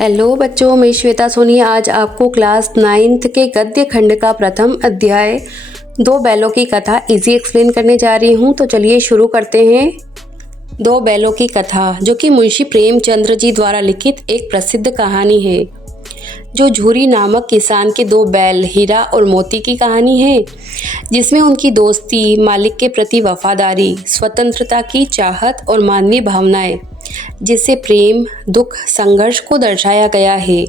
Hello बच्चों, मैं श्वेता सोनी आज आपको क्लास 9th के गद्य खंड का प्रथम अध्याय दो बैलों की कथा इजी एक्सप्लेन करने जा रही हूँ। तो चलिए शुरू करते हैं। दो बैलों की कथा, जो कि मुंशी प्रेमचंद्र जी द्वारा लिखित एक प्रसिद्ध कहानी है, जो झूरी नामक किसान के दो बैल हीरा और मोती की कहानी है, जिसमें उनकी दोस्ती, मालिक के प्रति वफादारी, स्वतंत्रता की चाहत और मानवीय भावनाएं, जिससे प्रेम, दुख, संघर्ष को दर्शाया गया है।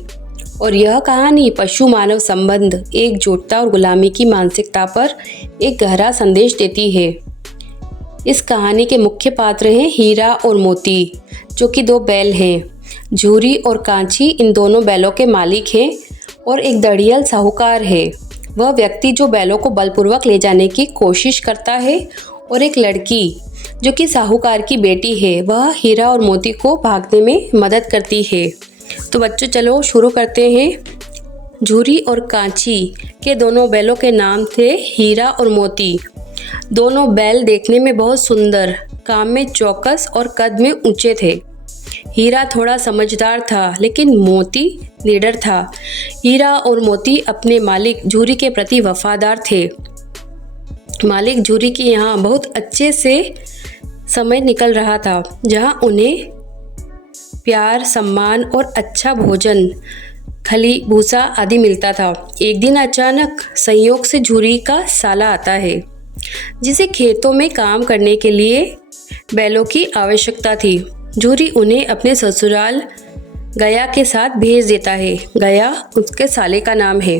और यह कहानी पशु मानव संबंध, एकजुटता और गुलामी की मानसिकता पर एक गहरा संदेश देती है। इस कहानी के मुख्य पात्र हैं हीरा और मोती, जो कि दो बैल हैं। झूरी और कांची इन दोनों बैलों के मालिक हैं और एक दड़ियल साहूकार है, वह व्यक्ति जो बैलों को बलपूर्वक ले जाने की कोशिश करता है, और एक लड़की जो कि साहूकार की बेटी है, वह हीरा और मोती को भागने में मदद करती है। तो बच्चों चलो शुरू करते हैं। झूरी और कांची के दोनों बैलों के नाम थे हीरा और मोती। दोनों बैल देखने में बहुत सुंदर, काम में चौकस और कद में ऊंचे थे। हीरा थोड़ा समझदार था, लेकिन मोती निडर था। हीरा और मोती अपने मालिक झूरी के प्रति वफादार थे। मालिक झूरी के यहाँ बहुत अच्छे से समय निकल रहा था, जहाँ उन्हें प्यार, सम्मान और अच्छा भोजन, खली भूसा आदि मिलता था। एक दिन अचानक संयोग से झूरी का साला आता है, जिसे खेतों में काम करने के लिए बैलों की आवश्यकता थी। झूरी उन्हें अपने ससुराल गया के साथ भेज देता है। गया उसके साले का नाम है।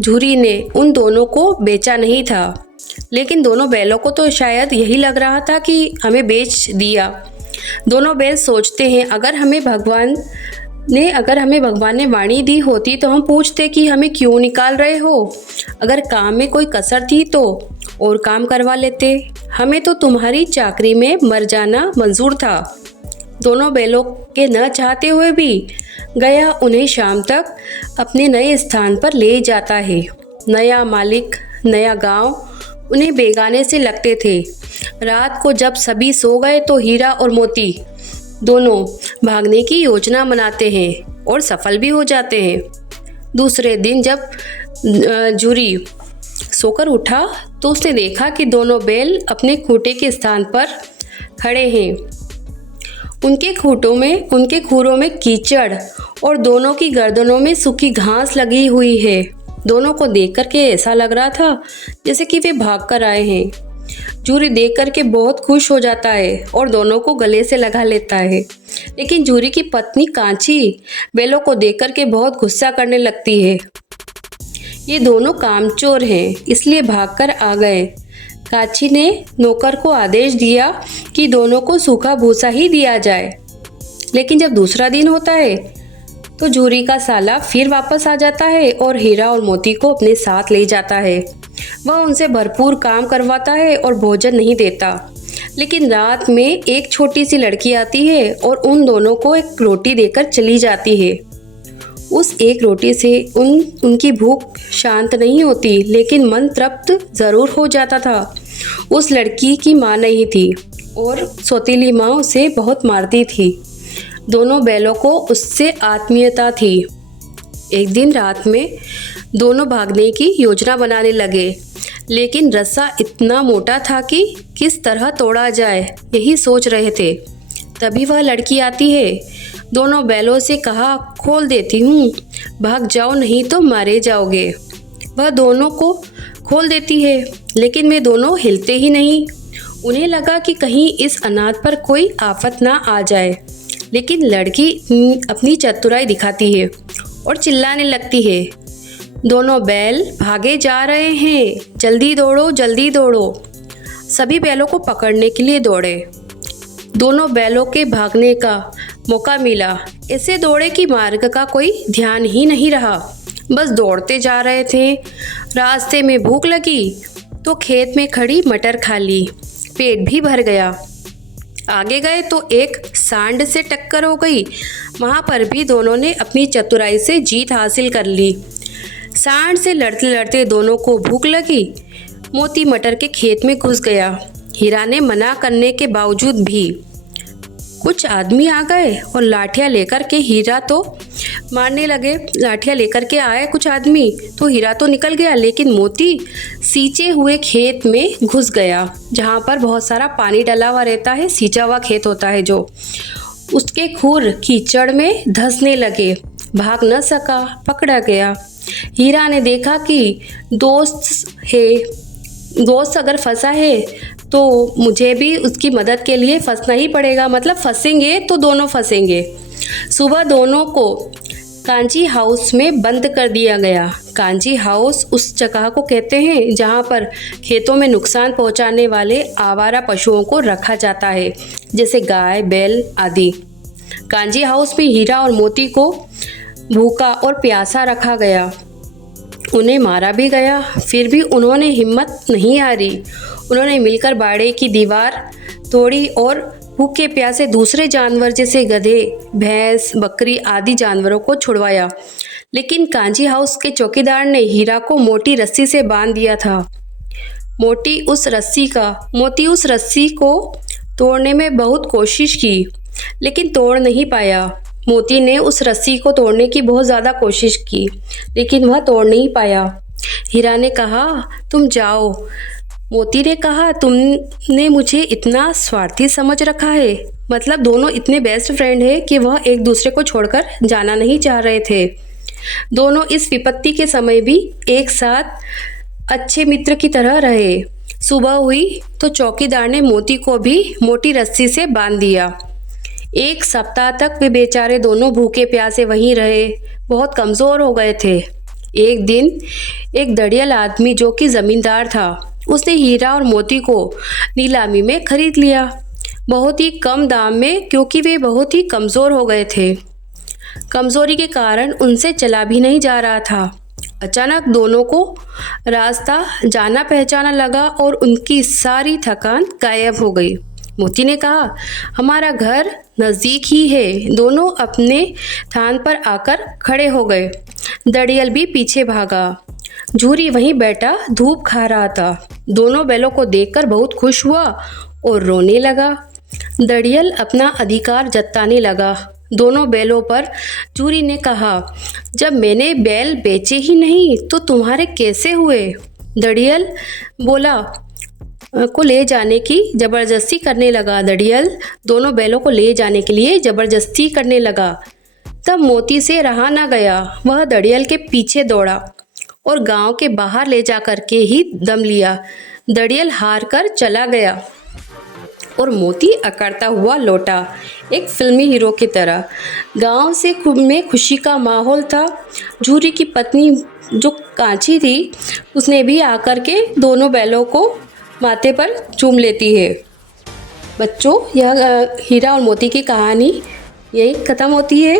झूरी ने उन दोनों को बेचा नहीं था, लेकिन दोनों बैलों को तो शायद यही लग रहा था कि हमें बेच दिया। दोनों बैल सोचते हैं, अगर हमें भगवान ने वाणी दी होती तो हम पूछते कि हमें क्यों निकाल रहे हो। अगर काम में कोई कसर थी तो और काम करवा लेते। हमें तो तुम्हारी चाकरी में मर जाना मंजूर था। दोनों बैलों के न चाहते हुए भी गया उन्हें शाम तक अपने नए स्थान पर ले जाता है। नया मालिक, नया गांव उन्हें बेगाने से लगते थे। रात को जब सभी सो गए तो हीरा और मोती दोनों भागने की योजना बनाते हैं और सफल भी हो जाते हैं। दूसरे दिन जब झूरी सोकर उठा तो उसने देखा कि दोनों बैल अपने खूंटे के स्थान पर खड़े हैं। उनके खूरों में कीचड़ और दोनों की गर्दनों में सूखी घास लगी हुई है। दोनों को देख कर के ऐसा लग रहा था जैसे कि वे भाग कर आए हैं। झूरी देख कर के बहुत खुश हो जाता है और दोनों को गले से लगा लेता है। लेकिन झूरी की पत्नी कांची बैलों को देख कर के बहुत गुस्सा करने लगती है। ये दोनों कामचोर हैं, इसलिए भागकर आ गए। कांची ने नौकर को आदेश दिया कि दोनों को सूखा भूसा ही दिया जाए। लेकिन जब दूसरा दिन होता है तो झूरी का साला फिर वापस आ जाता है और हीरा और मोती को अपने साथ ले जाता है। वह उनसे भरपूर काम करवाता है और भोजन नहीं देता। लेकिन रात में एक छोटी सी लड़की आती है और उन दोनों को एक रोटी देकर चली जाती है। उस एक रोटी से उनकी भूख शांत नहीं होती, लेकिन मन तृप्त जरूर हो जाता था। उस लड़की की माँ नहीं थी और सौतीली माँ उसे बहुत मारती थी। दोनों बैलों को उससे आत्मीयता थी। एक दिन रात में दोनों भागने की योजना बनाने लगे, लेकिन रस्सा इतना मोटा था कि किस तरह तोड़ा जाए, यही सोच रहे थे। तभी वह लड़की आती है। दोनों बैलों से कहा, खोल देती हूँ, भाग जाओ नहीं तो मारे जाओगे। वह दोनों को खोल देती है, लेकिन वे दोनों हिलते ही नहीं। उन्हें लगा कि कहीं इस अनाथ पर कोई आफत ना आ जाए। लेकिन लड़की अपनी चतुराई दिखाती है और चिल्लाने लगती है, दोनों बैल भागे जा रहे हैं, जल्दी दौड़ो, जल्दी दौड़ो। सभी बैलों को पकड़ने के लिए दौड़े। दोनों बैलों के भागने का मौका मिला। ऐसे दौड़े कि मार्ग का कोई ध्यान ही नहीं रहा, बस दौड़ते जा रहे थे। रास्ते में भूख लगी तो खेत में खड़ी मटर खा ली, पेट भी भर गया। आगे गए तो एक सांड से टक्कर हो गई, वहाँ पर भी दोनों ने अपनी चतुराई से जीत हासिल कर ली। सांड से लड़ते लड़ते दोनों को भूख लगी। मोती मटर के खेत में घुस गया। हीरा ने मना करने के बावजूद भी कुछ आदमी आ गए और लाठियाँ लेकर के हीरा तो मारने लगे। लाठियाँ लेकर के आए कुछ आदमी तो हीरा तो निकल गया, लेकिन मोती सींचे हुए खेत में घुस गया, जहाँ पर बहुत सारा पानी डला हुआ रहता है, सींचा हुआ खेत होता है जो। उसके खुर कीचड़ में धंसने लगे, भाग न सका, पकड़ा गया। हीरा ने देखा कि दोस्त अगर फंसा है तो मुझे भी उसकी मदद के लिए फंसना ही पड़ेगा, मतलब फंसेंगे तो दोनों फंसेंगे। सुबह दोनों को कांजी हाउस में बंद कर दिया गया। कांजी हाउस उस जगह को कहते हैं जहाँ पर खेतों में नुकसान पहुँचाने वाले आवारा पशुओं को रखा जाता है, जैसे गाय, बैल आदि। कांजी हाउस में हीरा और मोती को भूखा और प्यासा रखा गया। उन्हें मारा भी गया, फिर भी उन्होंने हिम्मत नहीं हारी। उन्होंने मिलकर बाड़े की दीवार तोड़ी और भूखे प्यासे दूसरे जानवर जैसे गधे, भैंस, बकरी आदि जानवरों को छुड़वाया। लेकिन कांजी हाउस के चौकीदार ने हीरा को मोटी रस्सी से बांध दिया था। मोती उस रस्सी को तोड़ने में बहुत कोशिश की, लेकिन तोड़ नहीं पाया। मोती ने उस रस्सी को तोड़ने की बहुत ज़्यादा कोशिश की, लेकिन वह तोड़ नहीं पाया। हीरा ने कहा, तुम जाओ। मोती ने कहा, तुमने मुझे इतना स्वार्थी समझ रखा है। मतलब दोनों इतने बेस्ट फ्रेंड हैं कि वह एक दूसरे को छोड़कर जाना नहीं चाह रहे थे। दोनों इस विपत्ति के समय भी एक साथ अच्छे मित्र की तरह रहे। सुबह हुई तो चौकीदार ने मोती को भी मोटी रस्सी से बांध दिया। एक सप्ताह तक वे बेचारे दोनों भूखे प्यासे वहीं रहे, बहुत कमज़ोर हो गए थे। एक दिन एक दड़ियल आदमी जो कि ज़मींदार था, उसने हीरा और मोती को नीलामी में खरीद लिया, बहुत ही कम दाम में, क्योंकि वे बहुत ही कमज़ोर हो गए थे। कमज़ोरी के कारण उनसे चला भी नहीं जा रहा था। अचानक दोनों को रास्ता जाना पहचाना लगा और उनकी सारी थकान गायब हो गई। मोती ने कहा, हमारा घर नज़दीक ही है। दोनों अपने थान पर आकर खड़े हो गए। दड़ियल भी पीछे भागा। झूरी वहीं बैठा धूप खा रहा था। दोनों बैलों को देखकर बहुत खुश हुआ और रोने लगा। दड़ियल अपना अधिकार जताने लगा दोनों बैलों पर। झूरी ने कहा, जब मैंने बैल बेचे ही नहीं तो तुम्हारे कैसे हुए? दड़ियल बोला, को ले जाने की ज़बरदस्ती करने लगा। दड़ियल दोनों बैलों को ले जाने के लिए ज़बरदस्ती करने लगा। तब मोती से रहा ना गया, वह दड़ियल के पीछे दौड़ा और गांव के बाहर ले जा कर के ही दम लिया। दड़ियल हार कर चला गया और मोती अकड़ता हुआ लौटा, एक फिल्मी हीरो की तरह। गांव से में खुशी का माहौल था। झूरी की पत्नी जो कांची थी, उसने भी आकर के दोनों बैलों को माथे पर चूम लेती है। बच्चों, यह हीरा और मोती की कहानी यही ख़त्म होती है।